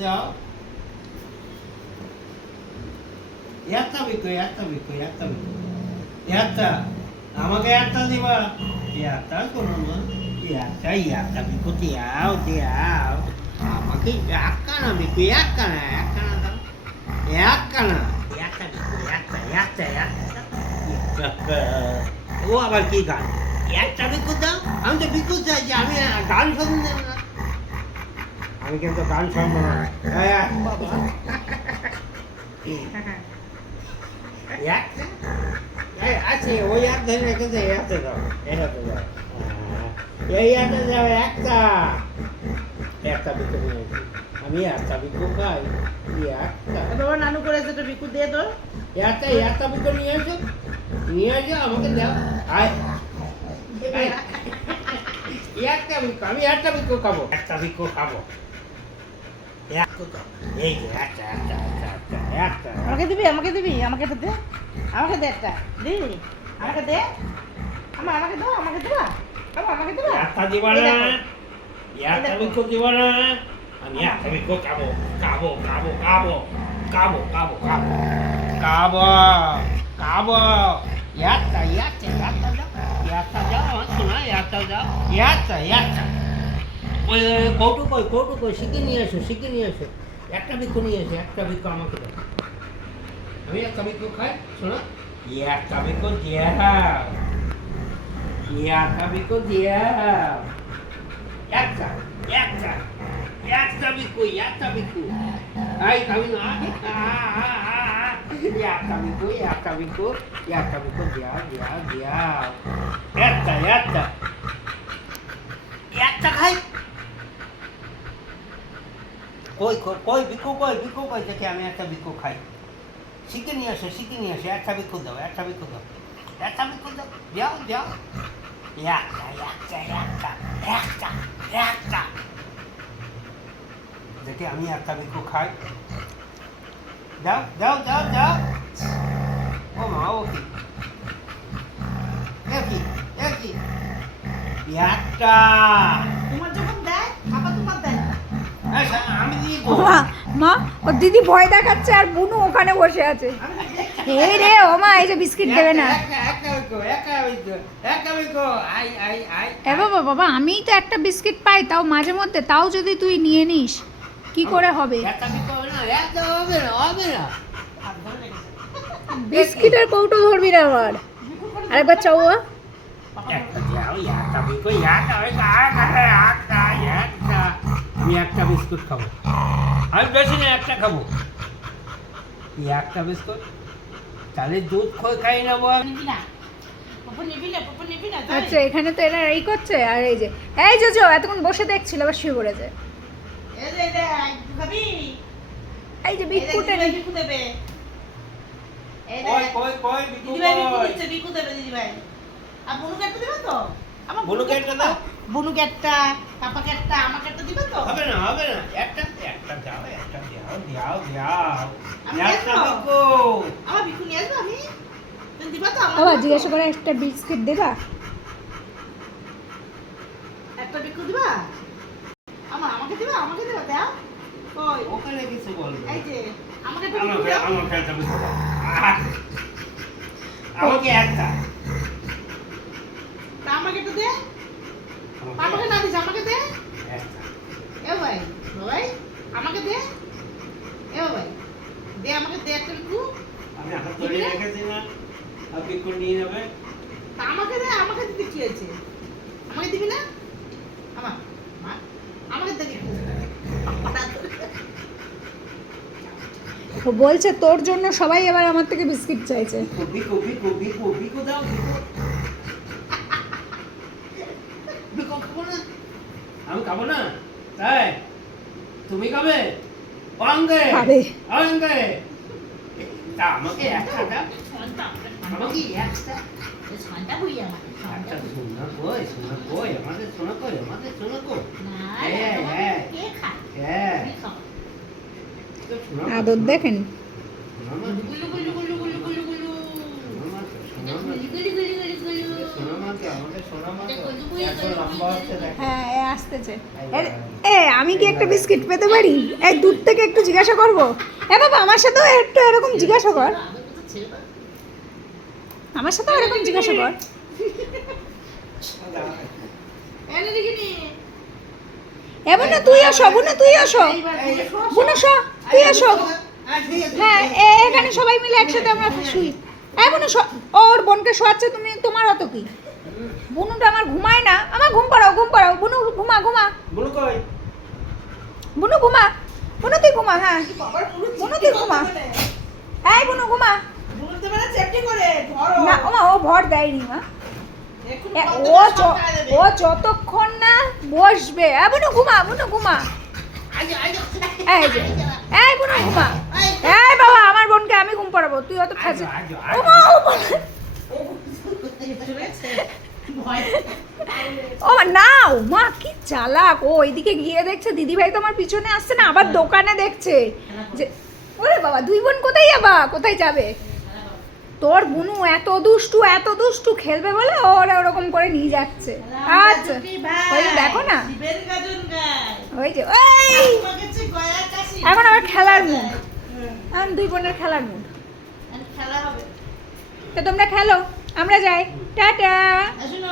দাও। একটা বিকো, একটা বিকো, একটা বিকো। একটা আমাকে একটা দিবা। একটা শোনো না, একটা বিকো দাও, দাও। আমাকে একখানা বিকো, একখানা দাও। একখানা, একটা বিকো, একটা। ও আবার কি গান? একটা বিকু দাও। আমি তো বিকু চাইছি, আমি গান শুনতে না। আমি কিন্তু গান শুনবো না। বাবা আছে ওই এক ধরে রেখেছে, একটা দাও, এটা তো দাও। এই একটা দাও, একটা বিকু নিয়েছি। আমি একটা বিকু খাই, একটা বাবা নানু করেছে তো বিকু দিয়ে তো একটা বিকু নিয়ে এসো, আমাকে দাও। আয় একটা বিকু, আমি একটা বিকু খাবো, একটা বিকু খাবো। এই যে একটা। আমাকে দিবি আমাকে দিবি আমাকে তো দে আমাকে দে একটা দিবি আমাকে দে আমাকে দাও আমাকে দিবা আমাকে দিবা একটা দিবা না, একটা বিকু দিবা না। আমি একটা বিকু খাবো। একটা দাও, শোনা, একটা দাও, একটা। ওই কৌটু কই, শিখে নিয়ে এসো। একটা বিকু নিয়ে এসো, একটা বিকু আমাকে দাও। আমি একটা বিকু খাই, শোনা। একটা বিকু দাও, একটা বিকু দাও। একটা বিকু। এই খাবি না? একটা বিকু দাও। একটা খাই। কই বিকু কই দেখে আমি একটা বিকু খাই। শিখে নিয়ে আসো, একটা বিকু দাও। দাও। একটা দেখে আমি একটা বিকু খাই। দাও। ও মা, ও কি একটা। তোমার যখন দেয় খাবার তোমার দেয় না আমি দিয়ে ওমা মা ও দিদি ভয় দেখাচ্ছে আর বুনু ওখানে বসে আছে। এই রে ওমা এই যে বিস্কিট দেবে না। এ বাবা বাবা আমিই তো একটা বিস্কিট পাই, তাও মাঝে মধ্যে, তাও যদি তুই নিয়ে নিস কি করে হবে? বিস্কিটের কৌটো ধরবি না আবার। আরেকবার চাও। আমি একটা বিস্কুট খাবো, আমি বেশি না, একটা খাবো। একটা বিস্কুট তাহলে দুধ খাই নেবো। নিবি না পপু নিবি না আচ্ছা এখানে তো এরা এই করছে আর এই যে জো এতক্ষণ বসে দেখছিল আবার শুয়ে পড়েছে। এই যে খাবি এই যে বিস্কুটে বিকু দেবে এই কই দিদিভাই বিকু দেবে দিদিভাই। আর বুনুকে একটা দিবে তো? আমার বুনুকে একটা দাও। বুনুকে একটা, পাপাকে একটা, আমাকে একটা দিবে তো? হবে না একটা দাও, আমি একটা আসবো? বিকু। আমার বিকু নিয়ে আসবো আমি? তুমি দিবা তো? বাবা জিজ্ঞাসা করে একটা বিস্কিট দেবা? একটা বিকু দিবা? আমাকে দিবা দাও। কই? ওখানে কিছু বলবে। এই যে আমাকে একটা বিকু দাও। আমাকে একটা বিকু দাও। আমাকে একটা। তা আমাকে একটা দে। পাপাকে না দিস আমাকে দে। একটা। এ ভাই আমাকে দে। এ ভাই দে আমাকে দে একটা বিকু। আমি হাত ধরে রেখেছি না, আর বিকু নিয়ে যাবে। তা আমাকে দিতে কি হয়েছে? আমাকে দিবি না? মা আমাকে দে বিকু। ও বলছে তোর জন্য সবাই এবার আমার থেকে বিস্কিট চাইছে। বিকু দাও। বিকু খাবো না, আমি খাবো না, তাই তুমি খাবে? খাবে। তা আমাকে একটা দাও। আমাকে একটা। ছয়টা বই আমার একটা সোনা কই, আমাদের সোনা কই। কে খায়? হ্যাঁ। আমি খাবো। আদর দেখেন। গুলু গুলু গুলু গুলু গুলু গুলু গুলু। গুলু গুলু গুলু গুলু গুলু। সোনা মা তো আমাদের সোনা মা তো এত লম্বা হচ্ছে দেখ। হ্যাঁ এ আসতেছে আমি কি একটা বিস্কিট পেতে পারি? এই দূর থেকে একটু জিজ্ঞাসা করবো। বাবা আমার সাথেও একটু এরকম জিজ্ঞাসা কর, আমার সাথেও এরকম জিজ্ঞাসা কর। এনে দেখি নি বুনু তুই আসো, বুনু তুই আসো, বুনু শো তুই আসো। হ্যাঁ এখানে সবাই মিলে একসাথে আমরা শুই। বুনু ওর বোনকে শোয়াচ্ছে, তুমি তোমার অত কি? বুনুটা আমার ঘুমায় না, আমার ঘুম পাড়াও ঘুম পাড়াও। বুনু ঘুমা ঘুমা, বলো কই বুনু ঘুমা, বুনু তুই ঘুমা। হ্যাঁ বাবার পুরো বুনু তুই ঘুমা, এই বুনু ঘুমা। বুনতে মানে চেপটি করে ধরো না ওমা ও ভর দেয়নি মা। এখন ও যতক্ষণ না বসবে। বুনু ঘুমা, বুনু ঘুমা। এই যে এই বুনু ঘুমা। এই বাবা আমার বোনকে আমি ঘুম পাড়াবো, তুই অত ফাজে। ওমা ও না মা কি চালাক, ও ওইদিকে গিয়ে দেখছে দিদিভাই তো আমার পিছনে আসছে না, আবার দোকানে দেখছে যে ওরে বাবা দুই বোন কোথায় যাবা, কোথায় যাবে? তোর বুনু এত দুষ্টু খেলবে বলে ওরা ওরকম করে নিয়ে যাচ্ছে। আচ্ছা ওই যে দেখো না, শিবের গাজন গায় ওই যে এই তোমাকে যে গয়া চাষি এখন আবার খেলার মুড, এখন দুই বোনের খেলার মুড। খেলা হবে তো তোমরা খেলো, আমরা যাই, টাটা। আসুন